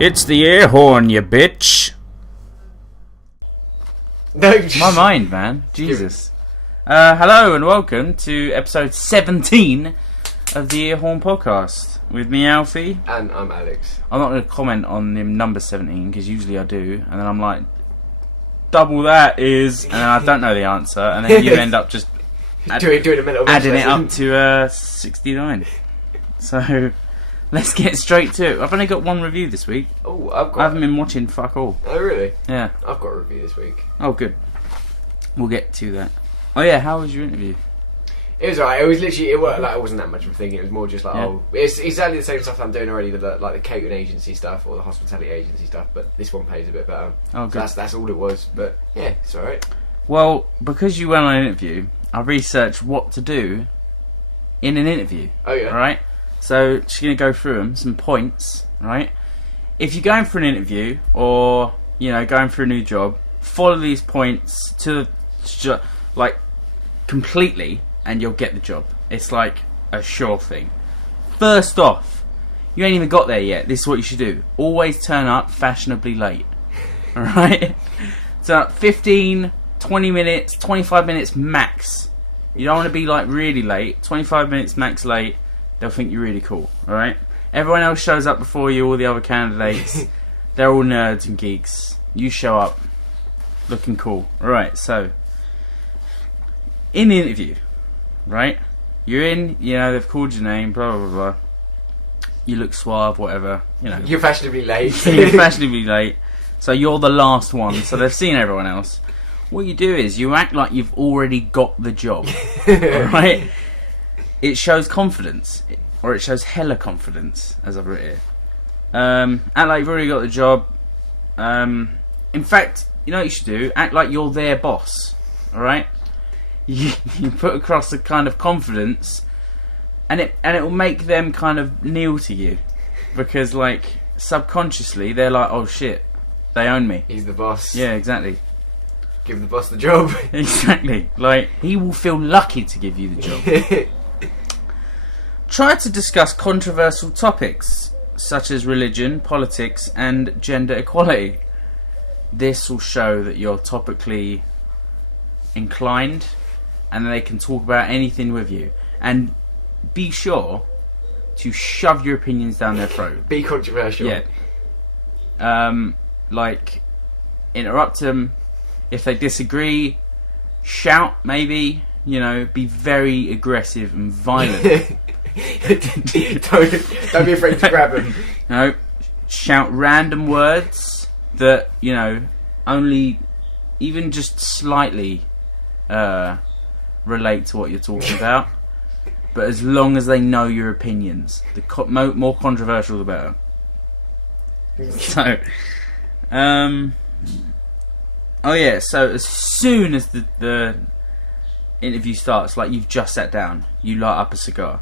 It's the Earhorn, you bitch. No, My mind, man. Jesus. Hello and welcome to episode 17 of the Earhorn podcast. With me, Alfie. And I'm Alex. I'm not going to comment on the number 17 because usually I do. And then I'm like, double that is... And then I don't know the answer. And then you end up just doing a minute of adding it up to 69. So... Let's get straight to it. I've only got one review this week. Oh, I haven't been watching fuck all. Oh, really? Yeah. I've got a review this week. Oh, good. We'll get to that. Oh yeah, how was your interview? It was alright. It was literally, it wasn't that much of a thing. It was more just like, it's exactly the same stuff I'm doing already, like the catering agency stuff or the hospitality agency stuff, but this one pays a bit better. Oh, good. So that's all it was, but yeah, it's alright. Well, because you went on an interview, I researched what to do in an interview. Oh, yeah. Right? So, just going to go through them, some points, right? If you're going for an interview, or, you know, going for a new job, follow these points completely, and you'll get the job. It's like a sure thing. First off, you ain't even got there yet. This is what you should do. Always turn up fashionably late. Alright? So, 15, 20 minutes, 25 minutes max. You don't want to be, like, really late. 25 minutes max late. They'll think you're really cool, alright? Everyone else shows up before you, all the other candidates. They're all nerds and geeks. You show up looking cool. Alright, so, in the interview, right? You're in, you know, they've called your name, blah, blah, blah. You look suave, whatever, you know. You're fashionably late. You're fashionably late. So you're the last one, so they've seen everyone else. What you do is, you act like you've already got the job, alright? It shows confidence, or it shows hella confidence, as I've written here. Act like you've already got the job. In fact, you know what you should do? Act like you're their boss, alright? You put across a kind of confidence, and it will make them kind of kneel to you. Because, like, subconsciously, they're like, oh shit, they own me. He's the boss. Yeah, exactly. Give the boss the job. Exactly. Like, he will feel lucky to give you the job. Try to discuss controversial topics such as religion, politics, and gender equality. This will show that you're topically inclined, and they can talk about anything with you. And be sure to shove your opinions down their throat. Be controversial. Yeah. Like, interrupt them if they disagree. Shout, maybe. You know, be very aggressive and violent. don't be afraid to grab them. No, shout random words that, you know, only even just slightly relate to what you're talking about. But as long as they know your opinions, the more controversial the better. So, oh yeah, so as soon as the interview starts, like you've just sat down, you light up a cigar.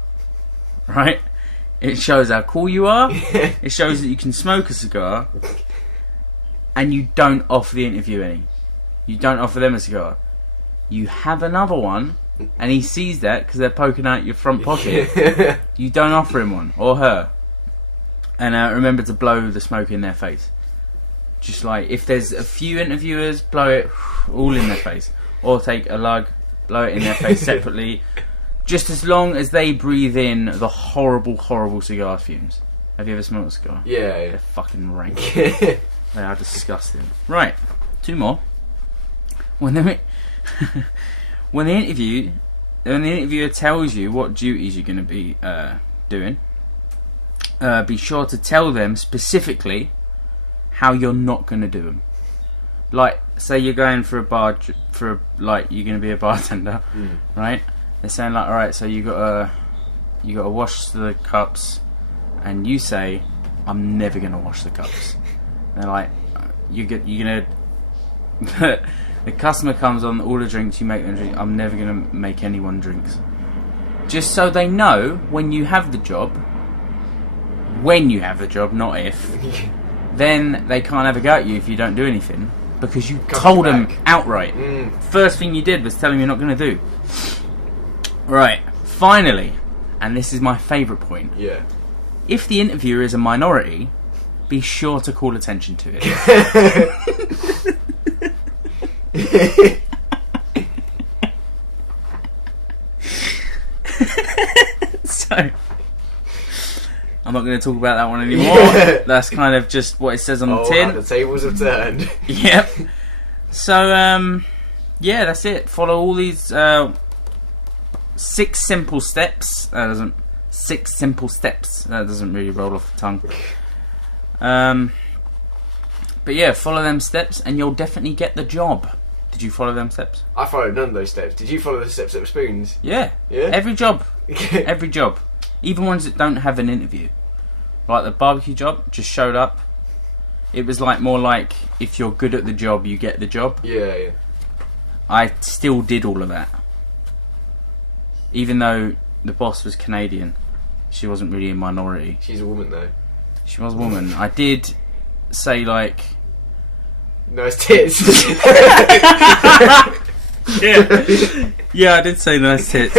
Right? It shows how cool you are. It shows that you can smoke a cigar. And you don't offer the interview any. You don't offer them a cigar. You have another one, and he sees that because they're poking out your front pocket. You don't offer him one, or her. And remember to blow the smoke in their face. Just like, if there's a few interviewers, blow it all in their face. Or take a lug, blow it in their face separately. Just as long as they breathe in the horrible, horrible cigar fumes. Have you ever smelled a cigar? Yeah. They're fucking rank. They are disgusting. Right, two more. When the interviewer tells you what duties you're going to be doing, be sure to tell them specifically how you're not going to do them. Like, say you're going for you're going to be a bartender, right? They're saying like, alright, so you gotta wash the cups, and you say, I'm never gonna wash the cups. And they're like, you're gonna the customer comes on, all the drinks, you make them drink, I'm never gonna make anyone drinks. Just so they know when you have the job, not if, then they can't have a go at you if you don't do anything, because you told them outright. First thing you did was tell them you're not gonna do. Right, finally, and this is my favourite point. Yeah. If the interviewer is a minority, be sure to call attention to it. So, I'm not going to talk about that one anymore. That's kind of just what it says on the tin. The tables have turned. Yep. So, yeah, that's it. Follow all these 6 simple steps. 6 simple steps. That doesn't really roll off the tongue. But yeah, follow them steps and you'll definitely get the job. Did you follow them steps? I followed none of those steps. Did you follow the steps that were spoons? Yeah. Yeah? Every job. Every job. Even ones that don't have an interview. Like the barbecue job, just showed up. It was like more like, if you're good at the job, you get the job. Yeah. I still did all of that. Even though the boss was Canadian, she wasn't really a minority. She's a woman though. She was a woman. I did say like... Nice tits. Yeah, I did say nice tits.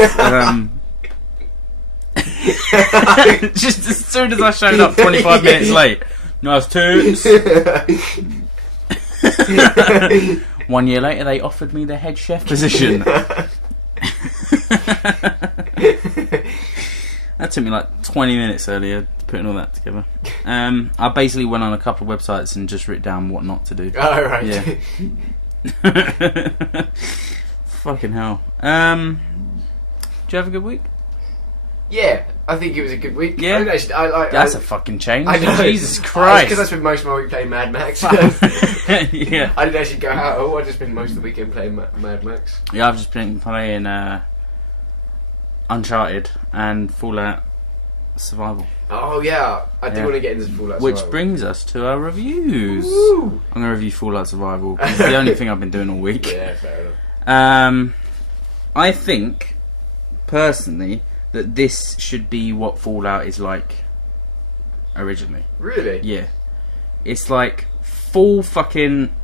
Just as soon as I showed up 25 minutes late. Nice tits. 1 year later they offered me the head chef position. That took me like 20 minutes earlier putting all that together. I basically went on a couple of websites and just wrote down what not to do. Oh, right. Yeah. Fucking hell. Do you have a good week? Yeah, I think it was a good week. Yeah? That's a fucking change. I know. Jesus Christ. Because I spent most of my week playing Mad Max. Yeah. I didn't actually go out. Oh, I just spent most of the weekend playing Mad Max. Yeah, I've just been playing Uncharted and Fallout Survival. Oh, yeah. I do want to get into Fallout Which Survival. brings us to our reviews. Woo! I'm going to review Fallout Survival. It's the only thing I've been doing all week. Yeah, fair enough. I think, personally, that this should be what Fallout is like originally. Really? Yeah. It's like full fucking...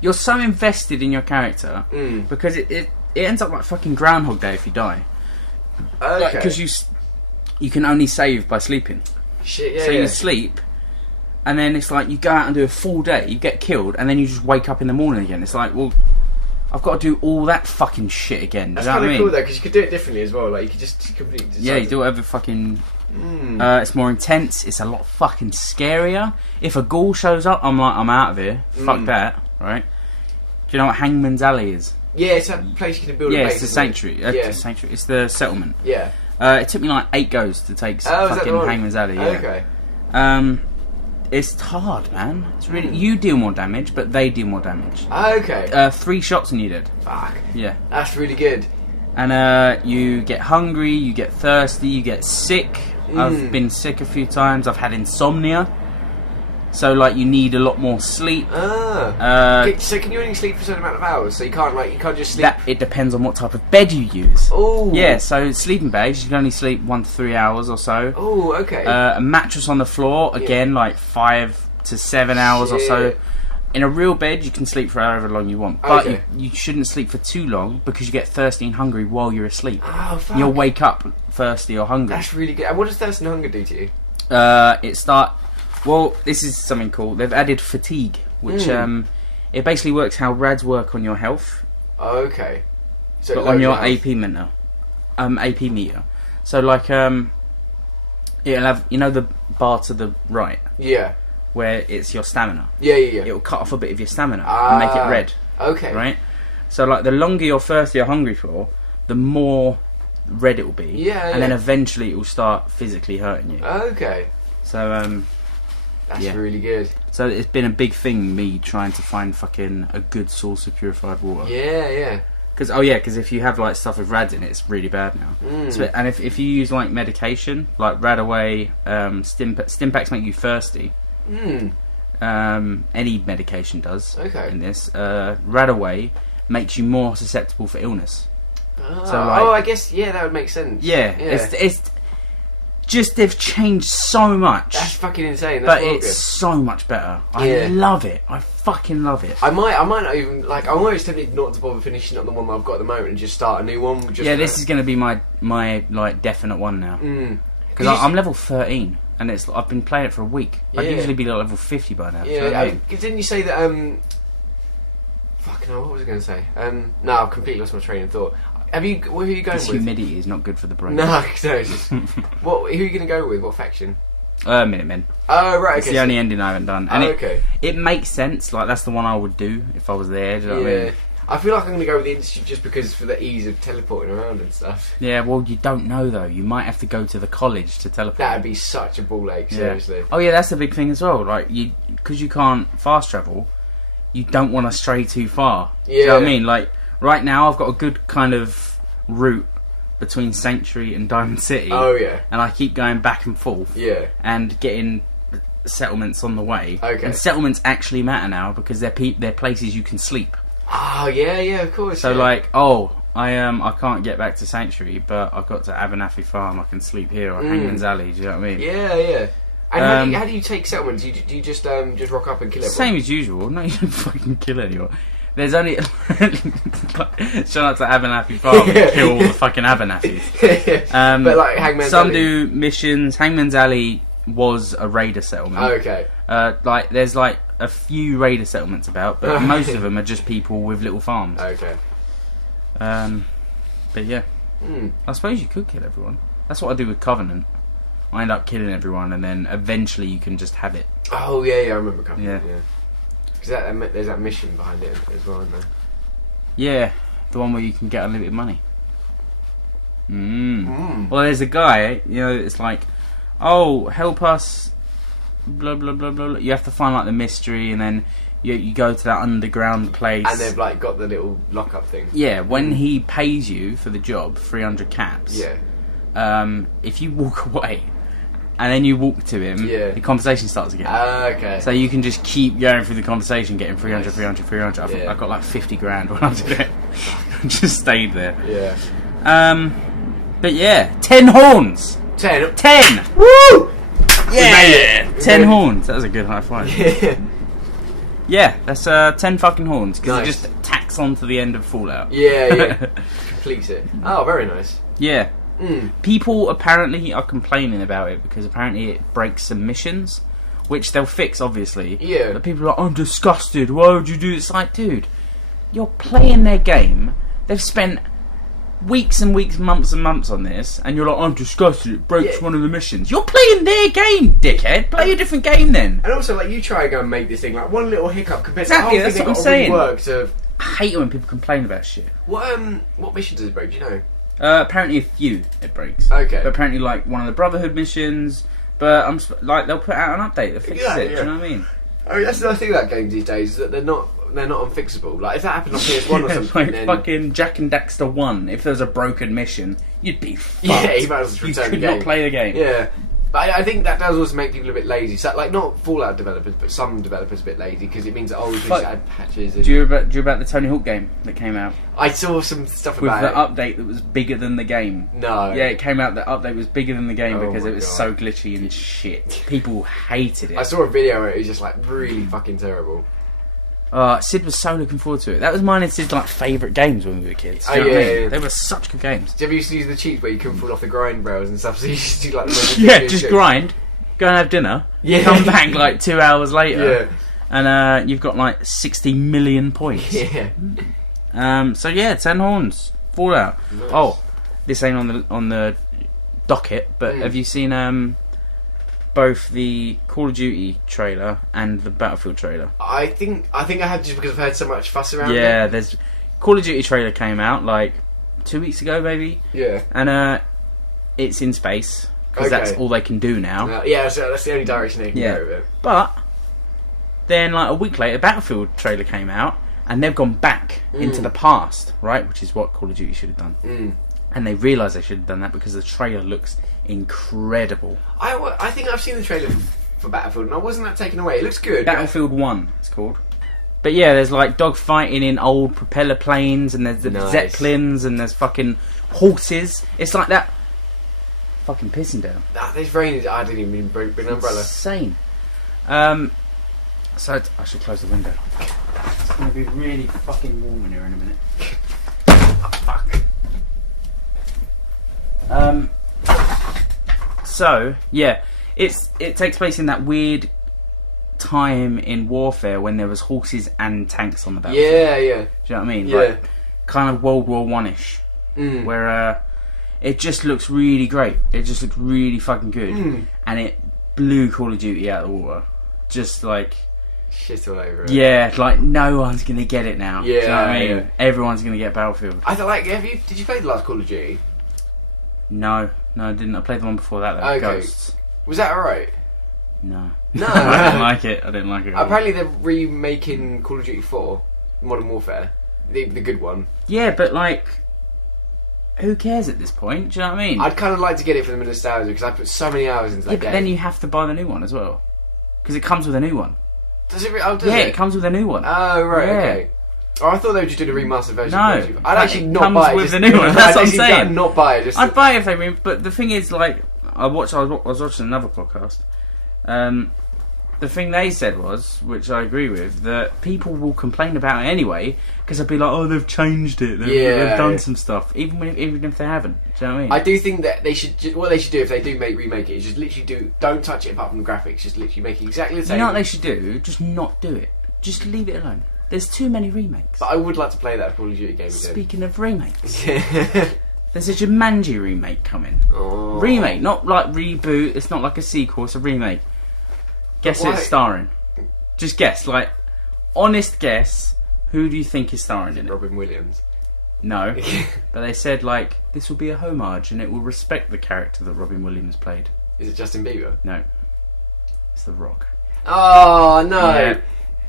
You're so invested in your character because it ends up like fucking Groundhog Day if you die. Okay. Because you can only save by sleeping. Shit, yeah, So you sleep, and then it's like you go out and do a full day, you get killed, and then you just wake up in the morning again. It's like, well, I've got to do all that fucking shit again. That's Do you know kind what I of mean? cool though, because you could do it differently as well. Like you could just completely decide. Yeah, you do whatever fucking... it's more intense, it's a lot fucking scarier. If a ghoul shows up, I'm like, I'm out of here. Fuck that, right? Do you know what Hangman's Alley is? Yeah, it's that place you can build a Yeah, base. it's the isn't it? sanctuary. Yeah. It's the sanctuary. It's the settlement. Yeah. It took me like 8 goes to take fucking Hangman's Alley. Yeah. Okay. It's hard, man. It's really you deal more damage, but they deal more damage. Okay. 3 shots and you did. Fuck. Yeah. That's really good. And you get hungry, you get thirsty, you get sick. I've been sick a few times. I've had insomnia. So like you need a lot more sleep. So can you only sleep for a certain amount of hours? So you can't just sleep. That it depends on what type of bed you use. Oh. Yeah, so sleeping bags you can only sleep 1 to 3 hours or so. Oh, okay. A mattress on the floor again, like 5 to 7 hours or so. In a real bed, you can sleep for however long you want, but you shouldn't sleep for too long because you get thirsty and hungry while you're asleep. Oh, fuck. You'll wake up thirsty or hungry. That's really good. And what does thirst and hunger do to you? Well, this is something cool. They've added fatigue, which it basically works how rads work on your health. Oh, okay. So but on your AP meter. AP meter. So like it'll have the bar to the right. Yeah. Where it's your stamina. Yeah. It'll cut off a bit of your stamina and make it red. Okay. Right? So like the longer you're thirsty or hungry for, the more red it will be. Yeah. And then eventually it will start physically hurting you. Okay. So that's really good. So it's been a big thing, me trying to find fucking a good source of purified water. Yeah. Because if you have like stuff with rads in it, it's really bad now. So, and if you use like medication, like Radaway, Stimpaks make you thirsty. Any medication does. Okay. In this, Radaway makes you more susceptible for illness. So I guess that would make sense. Yeah. It's just they've changed so much. That's fucking insane. But it's so much better. I love it. I fucking love it. I might not even I'm always tempted not to bother finishing up the one I've got at the moment and just start a new one. This is going to be my like definite one now. Because I'm level 13, and I've been playing it for a week. I'd usually be like level 50 by now. Yeah, didn't you say that? Fucking hell, what was I going to say? No, I've completely lost my train of thought. Who are you going with? Humidity is not good for the brain. No, it's just, who are you going to go with? What faction? Minutemen. Oh, right, okay. It's the only ending I haven't done. And okay. It makes sense, like that's the one I would do if I was there, do you know what I mean? I feel like I'm going to go with the Institute just because for the ease of teleporting around and stuff. Yeah, well, you don't know though. You might have to go to the college to teleport. That'd be such a ball ache, seriously. Oh yeah, that's the big thing as well. Like, because you can't fast travel, you don't want to stray too far. Yeah. Do you know what I mean? Like, right now I've got a good kind of route between Sanctuary and Diamond City. Oh yeah. And I keep going back and forth. Yeah. And getting settlements on the way. Okay. And settlements actually matter now because they're places you can sleep. Oh yeah, of course. So like, I can't get back to Sanctuary, but I've got to Abernathy Farm. I can sleep here or Hangman's Alley. Do you know what I mean? Yeah. And how do you take settlements? Do you just rock up and kill everyone? Same as usual. No, you don't fucking kill anyone. There's only shout out to Abernathy Farm and kill all the fucking Abernathys. But like Hangman's some Alley. do missions. Hangman's Alley was a raider settlement. Oh, okay. Like there's like a few raider settlements about, but most of them are just people with little farms. Okay. But yeah, I suppose you could kill everyone. That's what I do with Covenant. I end up killing everyone, and then eventually you can just have it. Oh yeah, I remember Covenant. Yeah. Because there's that mission behind it as well, isn't there? Yeah, the one where you can get unlimited money. Well, there's a guy, it's like, oh, help us, blah, blah, blah, blah, blah. You have to find, like, the mystery, and then you go to that underground place. And they've, like, got the little lock-up thing. Yeah, when he pays you for the job, 300 caps, if you walk away, and then you walk to him, the conversation starts again. Okay. So you can just keep going through the conversation, getting 300, 300, 300. I got like 50 grand when I did it. I just stayed there. Yeah. But yeah, 10 horns! 10! Woo! Yeah! We made it! 10 horns. That was a good high five. Yeah, that's 10 fucking horns, because it just tacks on to the end of Fallout. Yeah. Completes it. Oh, very nice. Yeah. People apparently are complaining about it because apparently it breaks some missions, which they'll fix, obviously. Yeah. But people are like, I'm disgusted. Why would you do this? It's like, dude, you're playing their game. They've spent weeks and weeks, months and months on this, and you're like, I'm disgusted. It breaks one of the missions. You're playing their game, dickhead. Play a different game then. And also, like, you try and go and make this thing like one little hiccup compared exactly, to the whole that's thing. What I'm saying. Work to... I hate it when people complain about shit. What missions does it break? Do you know? Apparently a few it breaks. Okay. But apparently like one of the Brotherhood missions, but they'll put out an update that fixes it, do you know what I mean? I mean, that's the thing about games these days, is that they're not unfixable. Like, if that happened on PS1 or something, like then... fucking Jack and Daxter 1, if there's a broken mission, you'd be fucked. Yeah, you might as well return the game. You could not play the game. Yeah. But I think that does also make people a bit lazy. So, like, not Fallout developers, but some developers a bit lazy, because it means that, we can just add patches. And... Do you hear about the Tony Hawk game that came out? I saw some stuff with about the update that was bigger than the game. No. Yeah, it came out, the update was bigger than the game because it was so glitchy and shit. People hated it. I saw a video where it was just, like, really fucking terrible. Sid was so looking forward to it. That was mine and Sid's like favourite games when we were kids. Do you know what I mean? They were such good games. Did you ever used to use the cheats where you couldn't fall off the grind rails and stuff? So you used to do like just grind, go and have dinner, come back like 2 hours later, and you've got like 60 million points. So yeah, 10 horns, Fallout. Nice. Oh, this ain't on the docket, but have you seen both the Call of Duty trailer and the Battlefield trailer? I think I have, just because I've heard so much fuss around it. Yeah, there's Call of Duty trailer came out like 2 weeks ago, maybe. Yeah. And it's in space because that's all they can do now. Yeah, so that's the only direction they can go with it. But then, like a week later, Battlefield trailer came out, and they've gone back into the past, right? Which is what Call of Duty should have done. And they realised they should have done that because the trailer looks incredible. I think I've seen the trailer for Battlefield, and I wasn't that taken away. It looks good. Battlefield 1, it's called. But yeah, there's like dogfighting in old propeller planes, and there's the Zeppelins, and there's fucking horses. It's like that. Fucking pissing down. There's rain. I didn't even bring an umbrella. Insane. So I should close the window. It's going to be really fucking warm in here in a minute. Oh, fuck. So yeah, it takes place in that weird time in warfare when there was horses and tanks on the battlefield. Yeah. Do you know what I mean? Yeah. Like, kind of World War One-ish, where it just looks really great. It just looks really fucking good, and it blew Call of Duty out of the water. Just like shit all over it. Yeah, like no one's gonna get it now. Yeah, do you know what I mean? yeah. Everyone's gonna get Battlefield. I don't like. Did you play the last Call of Duty? No, I didn't. I played the one before that. Okay. Ghosts. Was that alright? No. No. I didn't like it. I didn't like it. At all. Apparently they're remaking Call of Duty 4, Modern Warfare, the good one. Yeah, but like, who cares at this point? Do you know what I mean? I'd kind of like to get it for the nostalgia because I put so many hours into that Yeah, game. but then you have to buy the new one as well, because it comes with a new one. Does it? Oh, does Yeah, it? it comes with a new one. Oh, right, Yeah. okay. Oh, I thought they were just doing a remastered version. No, of Call of Duty. I'd actually it not comes buy it. with Just, the new one. That's what I'm saying. I'd not buy it. Just I'd buy it if they but the thing is, like, I was watching another podcast. The thing they said was, which I agree with, that people will complain about it anyway because they'll be like, "Oh, they've changed it. They've done some stuff, even if they haven't." Do you know what I mean? I do think that they should. What they should do if they do remake it is just literally don't touch it apart from the graphics. Just literally make it exactly the same. You know what they should do? Just not do it. Just leave it alone. There's too many remakes. But I would like to play that Call of Duty game again. Speaking of remakes, Yeah. there's a Jumanji remake coming. Oh. Remake, not like reboot. It's not like a sequel. It's a remake. Guess who why? it's starring? Just guess, like, honest guess. Who do you think is starring in it? Robin Williams. No, but they said like this will be a homage and it will respect the character that Robin Williams played. Is it Justin Bieber? No, it's The Rock. Oh no!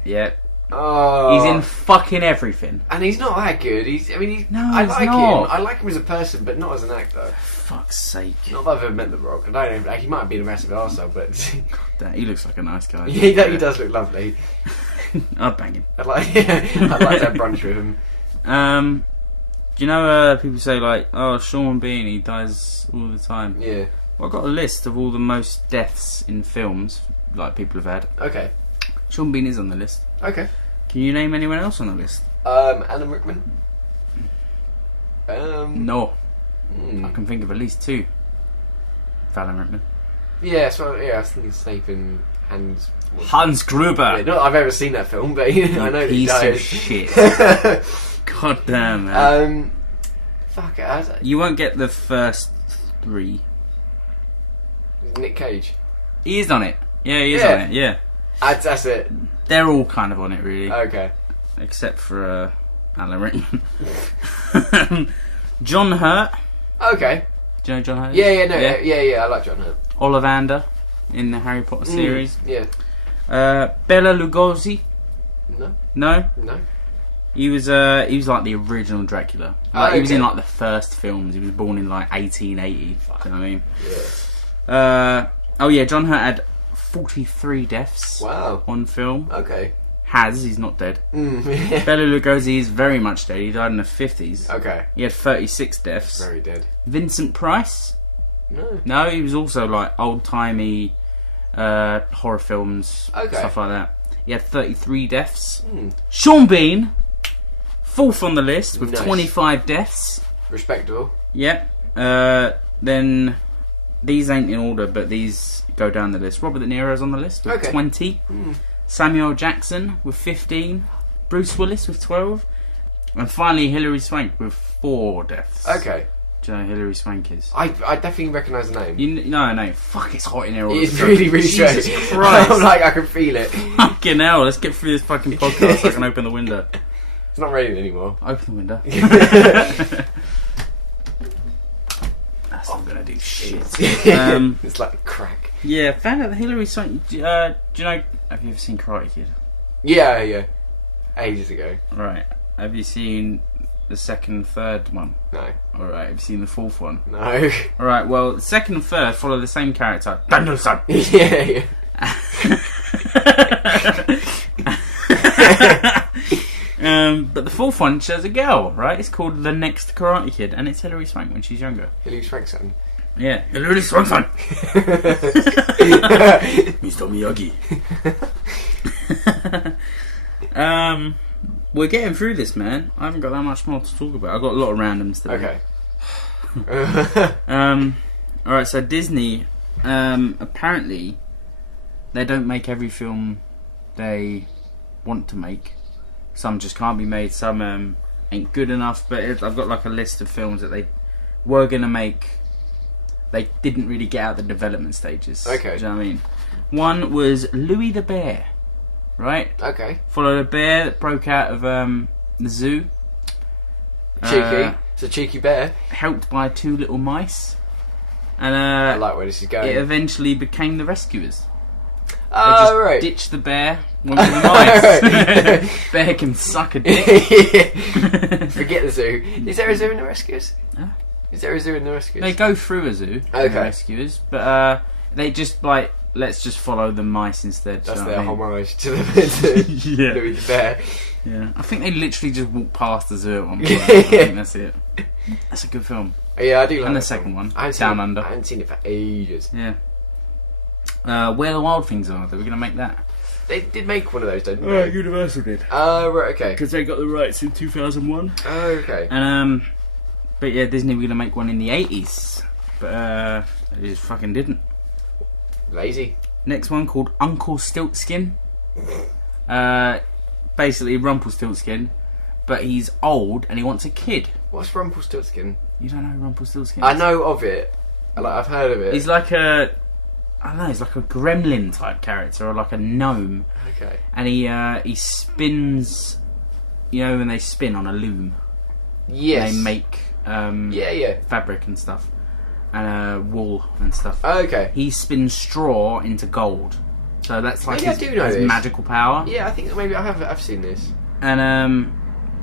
Yeah. Oh. He's in fucking everything. And he's not that good. No, I he's like not. him. I like him as a person, but not as an actor. Fuck's sake. Not that I've ever met The Rock. I don't know. He might have been a massive arsehole, but He looks like a nice guy. yeah, he does look lovely. I'd bang him. I'd like to have brunch with him. Do you know people say like, oh, Sean Bean, he dies all the time. Yeah. Well, I've got a list of all the most deaths in films like people have had. Okay. Sean Bean is on the list. Okay. Can you name anyone else on the list? Alan Rickman. No. I can think of at least two. Alan Rickman. Yeah, so I was thinking Snape and Hans Gruber. Yeah, not that I've ever seen that film, but I know that he piece died. of shit. God damn, man. Fuck it. You won't get the first three. Nick Cage. He is on it. Yeah, he is on it. Yeah. That's it. They're all kind of on it, really. Okay. Except for Alan Rickman. John Hurt. Okay. Do you know John Hurt? Yeah. I like John Hurt. Ollivander in the Harry Potter series. Yeah. Bela Lugosi. No. He was like the original Dracula. Like, He was in like the first films. He was born in like 1880. Do you know what I mean? Yeah. John Hurt had 43 deaths. Wow. On film. Okay. He's not dead. Bela Lugosi is very much dead. He died in the 50s. Okay. He had 36 deaths. Very dead. Vincent Price? No, he was also like old-timey horror films, stuff like that. He had 33 deaths. Sean Bean, fourth on the list with 25 deaths. Respectable. Yeah. Then these ain't in order, but these go down the list. Robert De Niro's on the list with 20. Samuel Jackson with 15. Bruce Willis with 12. And finally Hilary Swank with 4 deaths. Okay. Do you know who Hilary Swank is? I definitely recognise the name. No. Fuck, it's hot in here all the time. It's really, really strange. Jesus Christ. I'm like, I can feel it. Fucking hell, let's get through this fucking podcast so I can open the window. It's not raining anymore. Open the window. That's not gonna do shit. It's like crack. Yeah, found out that Hilary Swank. Do you know? Have you ever seen Karate Kid? Yeah. Ages ago. Right. Have you seen the second, third one? No. Alright. Have you seen the fourth one? No. Alright. Well, the second and third follow the same character, Danielson. Yeah. But the fourth one shows a girl, right? It's called The Next Karate Kid, and it's Hilary Swank when she's younger. Hilary Swank's son. Yeah, Hilary Swank's son. Mr. Miyagi. We're getting through this, man. I haven't got that much more to talk about. I've got a lot of randoms today. Okay. Alright, so Disney apparently they don't make every film they want to make. Some just can't be made. Some ain't good enough. But I've got like a list of films that they were gonna make. They didn't really get out the development stages. Okay. Do you know what I mean? One was Louis the Bear, right? Okay. Followed a bear that broke out of the zoo. Cheeky. It's a cheeky bear. Helped by 2 little mice. And I like where this is going. it eventually became the Rescuers. Oh, They just right. ditched the bear, went with the mice. Bear can suck a dick. Forget the zoo. Is there a zoo in the Rescuers? Huh? Is there a zoo in the Rescuers? They go through a zoo, in the Okay. Rescuers, but they just like, let's just follow the mice instead. That's do you their know what I mean? homage to the Yeah. Louis the Bear. Yeah, I think they literally just walked past the zoo at one point. I think that's it. That's a good film. Yeah, I do like And the that second film. one, I haven't Down seen it- Under. I haven't seen it for ages. Yeah. Where the Wild Things Are. They were going to make that. They did make one of those, didn't they? Universal did. Oh, right, okay. Because they got the rights in 2001. Oh, okay. And but yeah, Disney were going to make one in the 80s, but they just fucking didn't. Lazy. Next one called Uncle Stiltskin. Basically Rumpelstiltskin, but he's old and he wants a kid. What's Rumpelstiltskin? You don't know who Rumpelstiltskin is? I know of it. I've heard of it. He's like I don't know, he's like a gremlin type character or like a gnome, Okay. and he spins. You know when they spin on a loom, Yes. they make Yeah. fabric and stuff, and wool and stuff. Okay. He spins straw into gold, so that's like Maybe I his, do know his this. magical power. Yeah, I think maybe I've seen this. And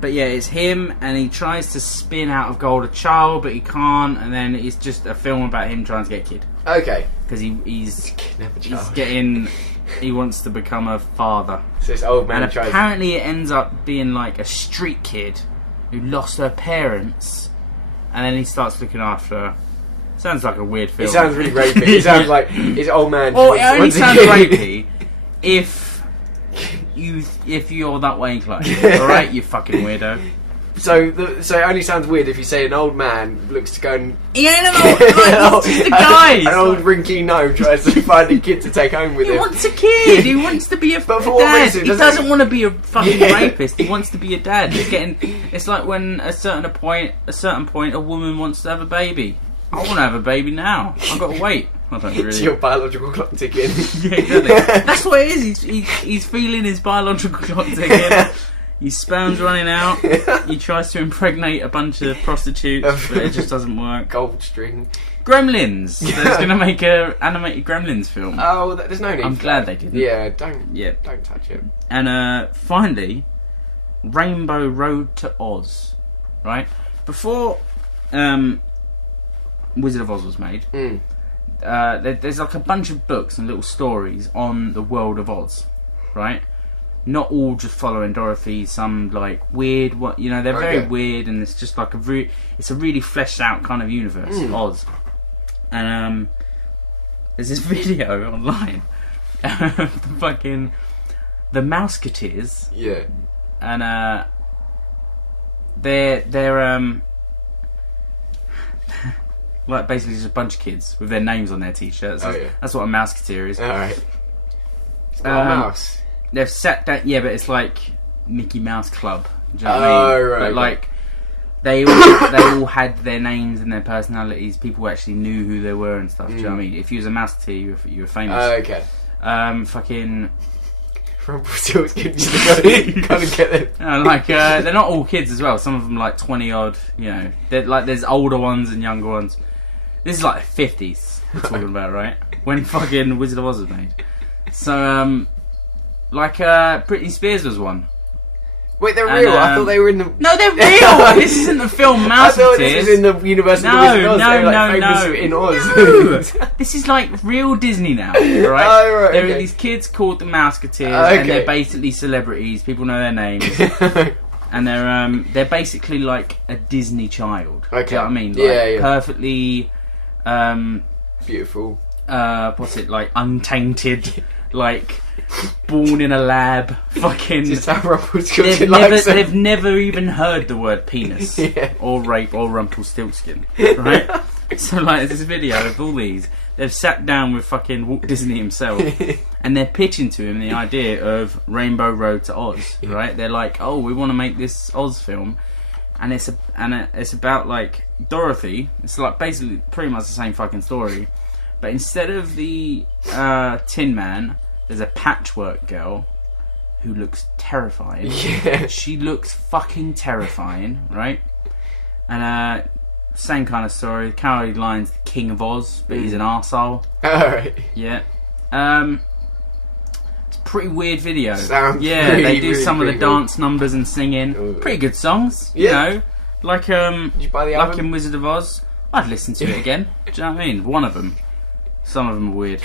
but yeah, it's him, and he tries to spin out of gold a child, but he can't. And then it's just a film about him trying to get a kid Okay. because he's Kidnap a he's child. getting. He wants to become a father. So this old man And tries. apparently it ends up being like a street kid who lost her parents, and then he starts looking after her. Sounds like a weird film. It sounds really rapey. It sounds like his old man. Well, it only wants a sounds kid. rapey if you're that way inclined. Alright, you fucking weirdo. So it only sounds weird if you say an old man looks to go and He ain't an old, like, he's just a guy. an old wrinkly gnome tries to find a kid to take home with He him. wants a kid. He wants to be a But for a what dad. reason? He Doesn't doesn't he- want to be a fucking Yeah. rapist. He wants to be a dad. He's getting. It's like when a certain point, a woman wants to have a baby. I want to have a baby now. I've got to wait. I don't It's really. your biological clock ticking. Yeah, exactly. That's what it is. He's feeling his biological clock ticking. His sperm's running out. He tries to impregnate a bunch of prostitutes, but it just doesn't work. Gold string. Gremlins. They're going to make a animated Gremlins film. Oh, there's no need. I'm for glad that. they didn't. Yeah, don't Yeah. touch it. And finally, Rainbow Road to Oz. Right? Before Wizard of Oz was made, Mm. there's like a bunch of books and little stories on the world of Oz. Right? Not all just following Dorothy. Some like weird. They're very Okay. weird, and it's just like it's a really fleshed out kind of universe, Oz. And there's this video online of the Mouseketeers, Yeah. and they're like basically just a bunch of kids with their names on their t-shirts. Oh, yeah. That's what a Mouseketeer is. All right. It's not a mouse. They've sat down, yeah, but it's like Mickey Mouse Club. Do you know what I mean? Right. But like they all had their names and their personalities. People actually knew who they were and stuff. Do you know what I mean? If you was a Mouseketeer, you were famous. Okay. Fucking Rumpelstiltskin. You gotta get them. they're not all kids as well. Some of them like 20 odd. There's older ones and younger ones. This is like the 50s we're talking about, right? When fucking Wizard of Oz was made. So Britney Spears was one. Wait, they're And, real. I thought they were in the. No, they're real. This isn't the film I thought Mouseketeers. this was in the Universal No, Wizard of Oz. no, They were, no, like, famous no. in Oz. No. This is like real Disney now, right? Oh, right, There okay. are these kids called the Mouseketeers, Okay. and they're basically celebrities. People know their names, and they're basically like a Disney child. Okay. Do you know what I mean? Like, Yeah. perfectly. Beautiful. What's it like? Untainted, like born in a lab. Fucking. Just how Rumpelstiltskin likes them. They've never even heard the word penis Yeah. or rape or Rumpelstiltskin, right? So like, there's this video of all these. They've sat down with fucking Walt Disney himself, and they're pitching to him the idea of Rainbow Road to Oz. Right? They're like, "Oh, we want to make this Oz film," and it's about like Dorothy. It's like basically pretty much the same fucking story, but instead of the Tin Man, there's a patchwork girl who looks terrifying. Yeah. She looks fucking terrifying, right? And same kind of story. Cowardly Lion's the king of Oz, but he's an arsehole. Alright. Yeah. It's a pretty weird video. Sounds yeah, really, they do really some of the creepy. dance numbers and singing. Ooh. Pretty good songs, Yeah. you know. Like Did you buy the like album? in Wizard of Oz. I'd listen to it again. Do you know what I mean? One of them. Some of them are weird.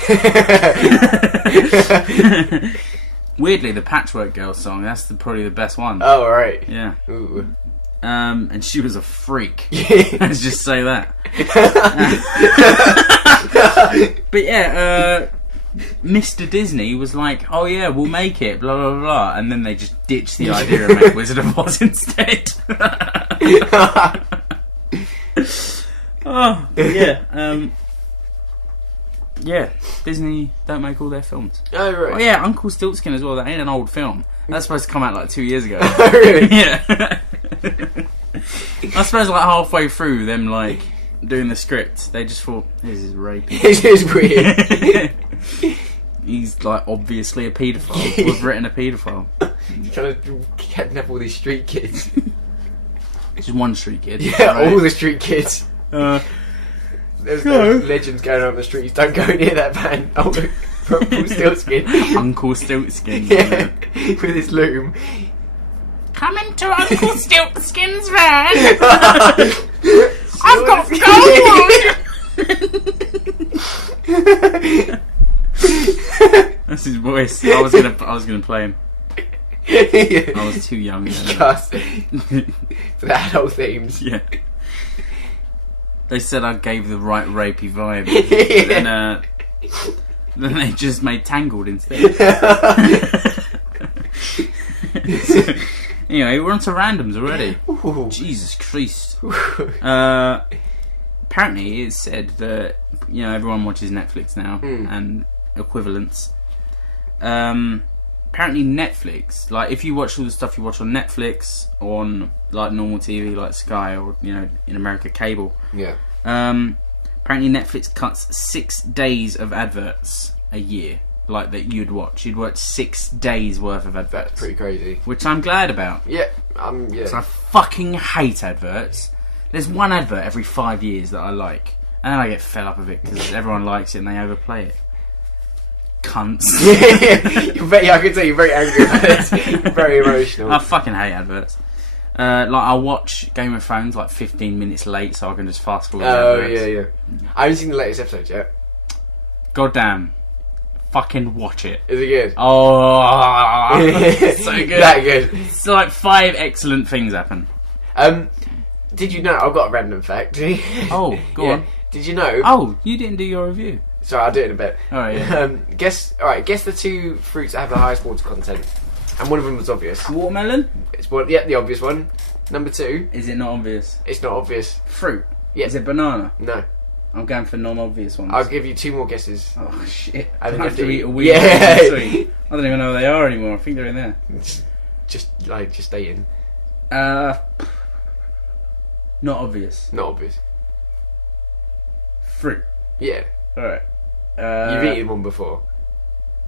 Weirdly, the Patchwork Girl song, that's probably the best one. Oh, right. Yeah. Ooh. And she was a freak. Yeah. Let's just say that. But yeah, Mr. Disney was like, "Oh yeah, we'll make it, blah blah blah," and then they just ditched the idea and made Wizard of Oz instead. Oh yeah, yeah. Disney don't make all their films. Oh, right. Oh yeah, Uncle Stiltskin as well. That ain't an old film. That's supposed to come out like 2 years ago. Oh, really? Yeah. I suppose like halfway through them like doing the script, they just thought, "This is rapey." This is weird. He's like obviously a paedophile. We've written a paedophile. He's trying to kidnap all these street kids. Just one street kid. Yeah, right? all the street kids. There's legends going on the streets. Don't go near that van. Oh, look, from Stiltskin. Uncle Stiltskin. Yeah, with his loom. Come into Uncle Stiltskin's van. I've got gold. That's his voice. I was gonna play him. I was too young. Just for the adult themes. Yeah. They said I gave the right rapey vibe. Then they just made Tangled instead. So, anyway, we're on to randoms already. Ooh. Jesus Christ. Apparently it's said that, you know, everyone watches Netflix now and equivalents. Apparently Netflix, like if you watch all the stuff you watch on Netflix, on like normal TV like Sky, or you know, in America cable, Yeah. apparently Netflix cuts 6 days of adverts a year, like that you'd watch 6 days worth of adverts. That's pretty crazy. Which I'm glad about. Yeah. Yeah. So I fucking hate adverts. There's one advert every 5 years that I like, and then I get fed up of it because everyone likes it and they overplay it. Cunts. Yeah, I can tell you're very angry about this. Very emotional. I fucking hate adverts. Like I'll watch Game of Thrones like 15 minutes late so I can just fast forward. Oh, yeah. I haven't seen the latest episode yet. Goddamn. Fucking watch it. Is it good? Oh, so good. That good. It's like 5 excellent things happen. Did you know? I've got a random fact. Oh, go on. Did you know? Oh, you didn't do your review. Sorry, I'll do it in a bit. Alright, yeah. Guess the 2 fruits that have the highest water content. And one of them was obvious. Watermelon? It's one, yeah, the obvious one. Number 2, Is it not obvious? it's not obvious. Fruit? Yeah. Is it banana? No. I'm going for non-obvious ones. I'll give you 2 more guesses. Oh shit! I I think have to I do. eat a weed. Yeah. Sweet. I don't even know where they are anymore. I think they're in there. Just stating. Not obvious. Not obvious. Fruit. Yeah. Alright. You've eaten one before.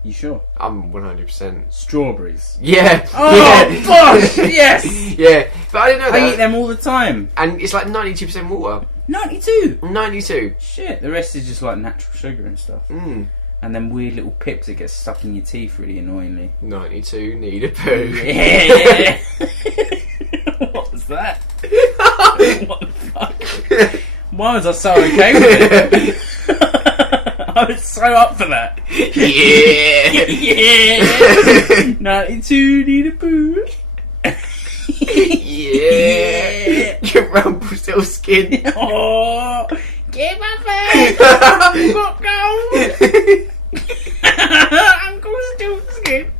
You sure? I'm 100%. Strawberries. Yeah. Oh, yeah. gosh! Yes! Yeah. But I didn't know I that. eat them all the time. And it's like 92% water. 92! 92. Shit, the rest is just like natural sugar and stuff. Mm. And then weird little pips that get stuck in your teeth really annoyingly. 92, need a poo. Yeah! What was that? What the fuck? Why was I so okay with it? I was so up for that. Yeah! Yeah! 92 need a poo. Yeah! Get Rumpelstiltskin. Oh! Get my face! Got gold! Uncle Stiltskin.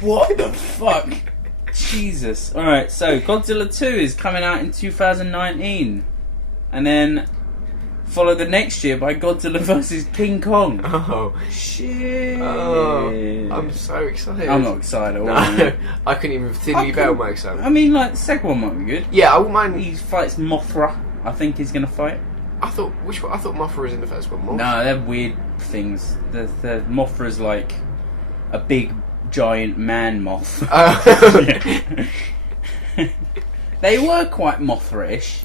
What the fuck? Jesus. Alright, so Godzilla 2 is coming out in 2019. And then Followed the next year by Godzilla vs King Kong. Oh. Shit. Oh. I'm so excited. I'm not excited at all. No, I couldn't even thinly veil my excitement. I mean, like, the second one might be good. Yeah, I wouldn't mind. He fights Mothra. I think he's going to fight. I thought Mothra was in the first one more. No, they're weird things. The Mothra's like a big, giant man moth. They were quite Mothra-ish.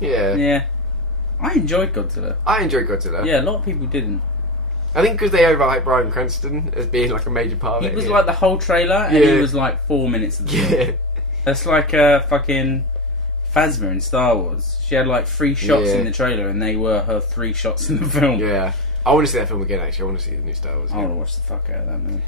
Yeah. Yeah. I enjoyed Godzilla. I enjoyed Godzilla. Yeah, a lot of people didn't. I think because they overhyped Bryan Cranston as being like a major part of it. He was like the whole trailer, and he was like 4 minutes of the film. Yeah. That's like fucking Phasma in Star Wars. She had like 3 shots in the trailer, and they were her 3 shots in the film. Yeah. I want to see that film again, actually. I want to see the new Star Wars. I want to watch the fuck out of that movie.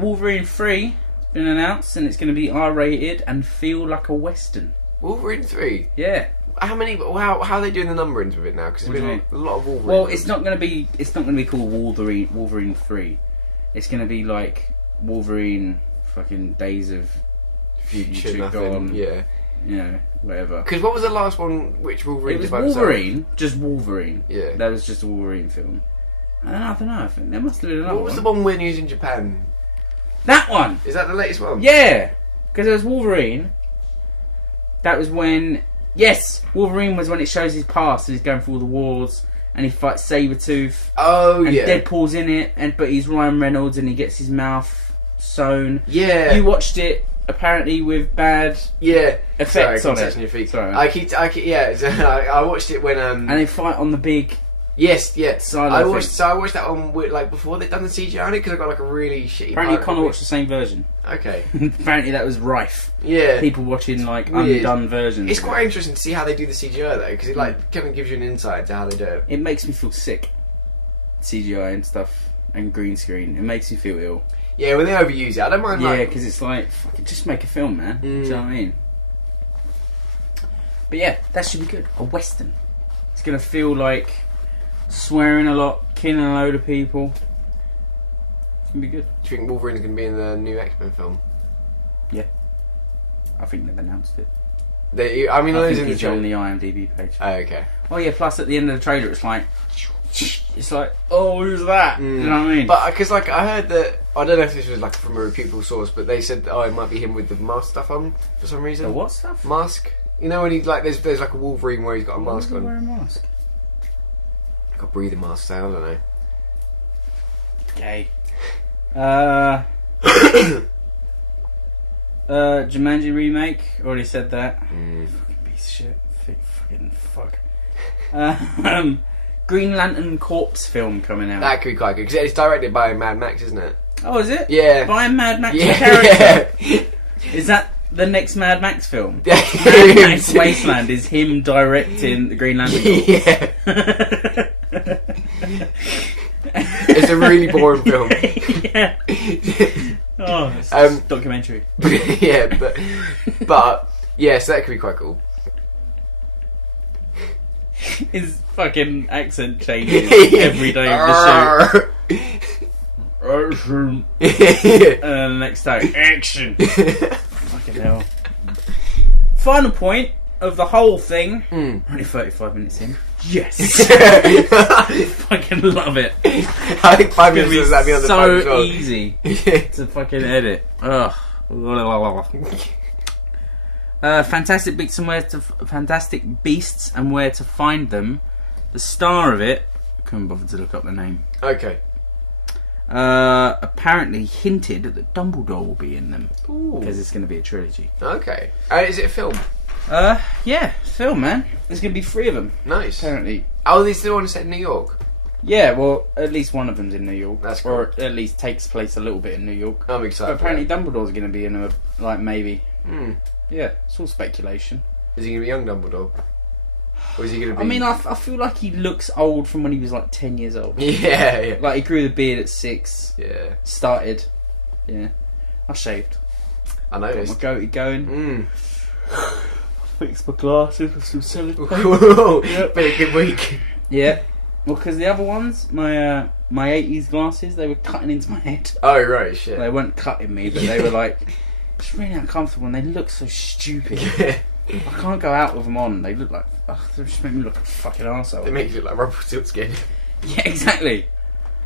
Wolverine 3 has been announced, and it's going to be R-rated and feel like a Western. Wolverine 3? Yeah. How are they doing the numberings with it now? Because there's been a lot of Wolverine. Well, it's not going to be called Wolverine 3. It's going to be like Wolverine fucking Days of Future Gone. Yeah. You know, whatever. Because what was the last one which Wolverine It was did by himself? Wolverine, just Wolverine. Yeah. That was just a Wolverine film. I don't know, I think there must have been another one. What was the one when he was in Japan? That one! Is that the latest one? Yeah! Because there was Wolverine. That was when... Yes! Wolverine was when it shows his past and he's going through all the wars and he fights Sabretooth. Oh, and yeah. Deadpool's in it, but he's Ryan Reynolds and he gets his mouth sewn. Yeah. You watched it apparently with bad effects on it. Your feet. Sorry. I keep I watched it when and they fight on the big... Yes. I watched that one with, like before they'd done the CGI on it because I got like a really shitty. Apparently, you can't watch the same version. Okay. Apparently, that was rife. Yeah. People watching like Weird. undone versions. It's quite interesting to see how they do the CGI though, because it like kind of gives you an insight to how they do it. It makes me feel sick. CGI and stuff and green screen. It makes me feel ill. Yeah, when they overuse it, I don't mind. Yeah, because it's like fucking just make a film, man. Do you know what I mean? But yeah, that should be good. A Western. It's gonna feel like swearing a lot, killing a load of people. It's gonna be good. Do you think Wolverine's going to be in the new X-Men film? Yeah. I think they've announced it. I think in he's the on the IMDb page. Oh, okay. Oh yeah, plus at the end of the trailer it's like... oh, who's that? You know what I mean? But, because like, I heard that... I don't know if this was like from a reputable source, but they said, it might be him with the mask stuff on, for some reason. The what stuff? Mask. You know when he's like, there's like a Wolverine where he's got a mask on. Wear a mask? Got a breathing mask, I don't know. Gay. Jumanji remake. Already said that. Fucking piece of shit. Fucking fuck. Green Lantern Corpse film coming out. That could be quite good because it's directed by Mad Max, isn't it? Oh, is it? Yeah. By Mad Max character. Yeah. Is that the next Mad Max film? Mad Max Wasteland is him directing the Green Lantern Corpse. Yeah. It's a really boring film. Yeah. Oh, it's documentary. Yeah, but yes, that could be quite cool. His fucking accent changes every day of the shoot. And the next day, action. Fucking hell. Final point of the whole thing. Only 35 minutes in. Yes. Fucking love it. I think 5 minutes is that be on the so phone as well. easy to fucking edit. Ugh. Fantastic Beasts and Where to Find Them. The star of it, couldn't bother to look up the name. Okay. Apparently hinted that Dumbledore will be in them because it's going to be a trilogy. Okay. Is it a film? Yeah, film, man. There's going to be 3 of them. Nice. Apparently. Oh, they still want to set in New York? Yeah, well, at least one of them's in New York. That's cool. Or at least takes place a little bit in New York. I'm excited. But apparently Dumbledore's going to be in a, like, maybe. Yeah, it's all speculation. Is he going to be young Dumbledore? Or is he going to be... I mean, I feel like he looks old from when he was, like, 10 years old. Yeah. Like, he grew the beard at 6. Yeah. Started. Yeah. I shaved. I noticed. Got my goatee going. Fixed my glasses with some sellotape. Yep. Been a good week. Yeah. Well, because the other ones, my 80s glasses, they were cutting into my head. Oh, right, shit. They weren't cutting me, but they were like, it's really uncomfortable and they look so stupid. Yeah. I can't go out with them on. They look like they just make me look like a fucking arsehole. They make you look like Stiltskin. Yeah, exactly.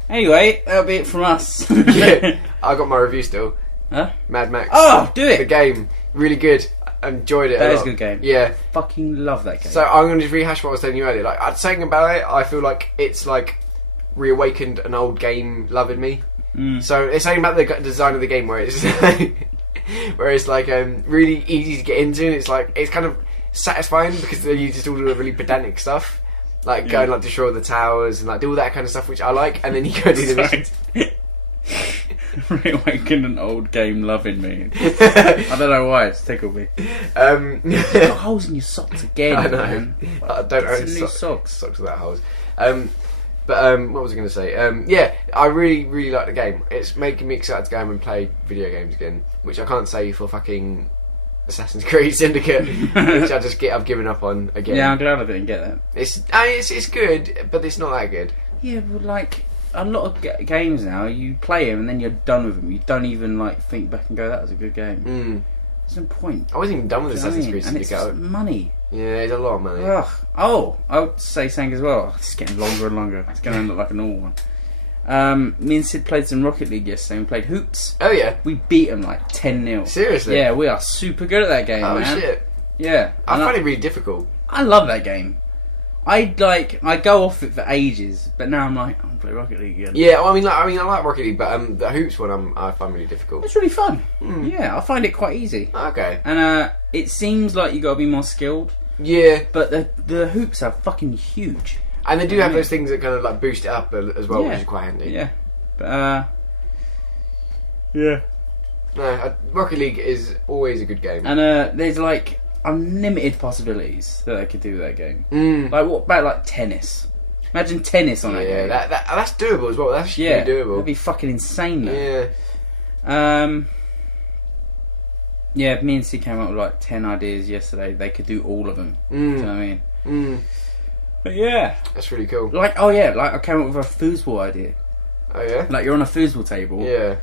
Anyway, that'll be it from us. Yeah, I got my review still. Huh? Mad Max. Oh, do it. The game, really good. I enjoyed it. That a is lot. a good game. Yeah. Fucking love that game. So I'm going to just rehash what I was telling you earlier. Like I was saying about it, I feel like it's like reawakened an old game love in me. So it's saying about the design of the game where it's like really easy to get into. And it's kind of satisfying because you just all do the really pedantic stuff, like go and like destroy the towers and like do all that kind of stuff, which I like. And then you go do the missions. Reawakened an old game loving me. I don't know why, it's tickled me. You've got holes in your socks again, I know. man. I don't own socks. Socks without holes. But what was I going to say? Yeah, I really, really like the game. It's making me excited to go home and play video games again, which I can't say for fucking Assassin's Creed Syndicate, which I've given up on again. Yeah, I'm glad I didn't get that. It's good, but it's not that good. Yeah, but like a lot of games now, you play them and then you're done with them. You don't even like think back and go, "That was a good game." There's no point. I wasn't even done with Assassin's Creed and it's Syndicate. just money. Yeah, it's a lot of money. Ugh. Oh, I would say something as well. It's getting longer and longer. It's going to look like a normal one. Me and Sid played some Rocket League yesterday. We played hoops. Oh yeah, we beat them like 10-0. Seriously? Yeah, we are super good at that game, man. Oh shit. Yeah, I find it really difficult. I love that game. I go off it for ages, but now I'm like, I'll play Rocket League again. Yeah, well, I like Rocket League, but the hoops one I find really difficult. It's really fun. Yeah, I find it quite easy. Okay. And it seems like you got to be more skilled. Yeah, but the hoops are fucking huge, and they do have those things that kind of like boost it up as well, which is quite handy. Yeah, but yeah. No, Rocket League is always a good game, and there's like unlimited possibilities that they could do with that game. Like what about like tennis? Imagine tennis on that game. Yeah, that's doable as well. That's really doable. That'd be fucking insane though. Yeah. Yeah, me and C came up with like 10 ideas yesterday. They could do all of them. Do you know what I mean? But yeah. That's really cool. Like, oh yeah, like I came up with a foosball idea. Oh yeah? Like you're on a foosball table. Yeah.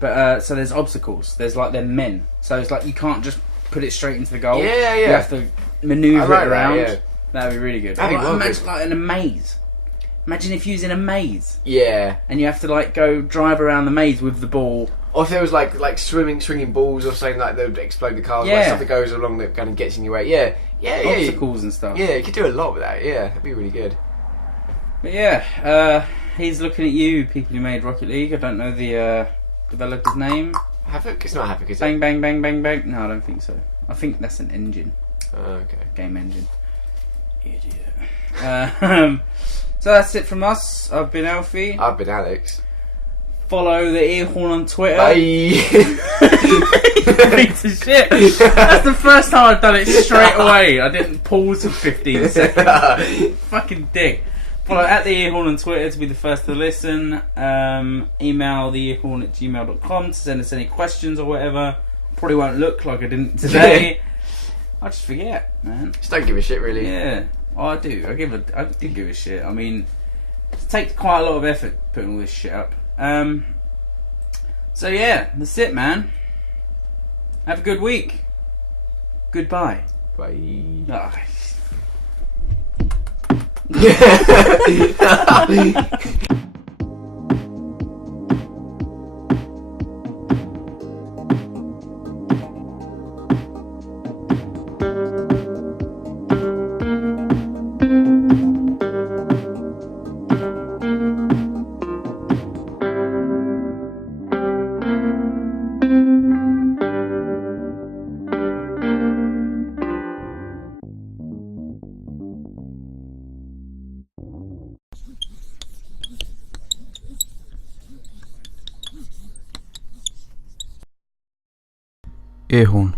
But, so there's obstacles. There's like, they're men. So it's like you can't just put it straight into the goal. Yeah, yeah. You have to manoeuvre it around. That, yeah. That'd be really good. That'd be well imagine good. like in a maze. Imagine if you was in a maze. Yeah. And you have to like go drive around the maze with the ball. Or if there was like swinging balls or something like that would explode the cars, like stuff that goes along that kind of gets in your way. Yeah. Obstacles and stuff. Yeah, you could do a lot with that. Yeah, that'd be really good. But yeah, he's looking at you, people who made Rocket League. I don't know the developer's name. Havoc? It's not Havoc, is it? Bang, bang, bang, bang, bang. No, I don't think so. I think that's an engine. Oh, okay. Game engine. Idiot. So that's it from us. I've been Alfie. I've been Alex. Follow the Earhorn on Twitter. Bye. Piece of shit. That's the first time I've done it straight away. I didn't pause for 15 seconds. Fucking dick. Follow at the Earhorn on Twitter to be the first to listen. Email theearhorn@gmail.com to send us any questions or whatever. Probably won't look like I didn't today. I just forget, man. Just don't give a shit, really. Yeah. Oh, I do. I do give a shit. I mean, it takes quite a lot of effort putting all this shit up. So yeah, that's it, man. Have a good week. Goodbye. Bye. Oh. Earhorn.